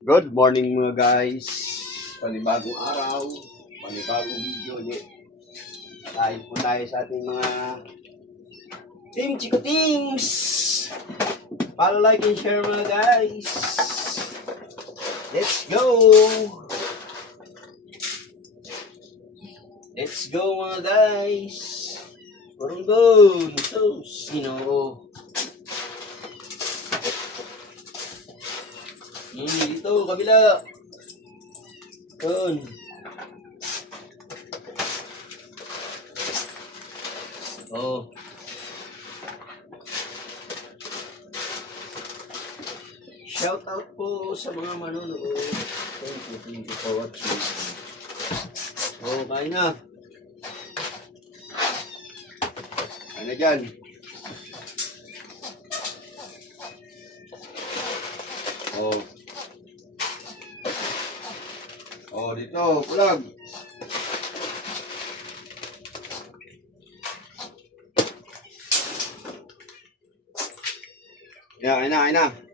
Good morning mga guys. Panibagong araw, panibagong video ulit. Tayo po tayo sa ating mga Team Chico Teams. Follow, like, and share mga guys. Let's go! Let's go mga guys. Barangay. So, sino? Dito, kabila. Yun. Oh. Shout out po sa mga manonood. Thank you for watching. Oh, kain na. Kain na dyan. Oh. Oh, dito, pulag. Yeah, kain na, kain na.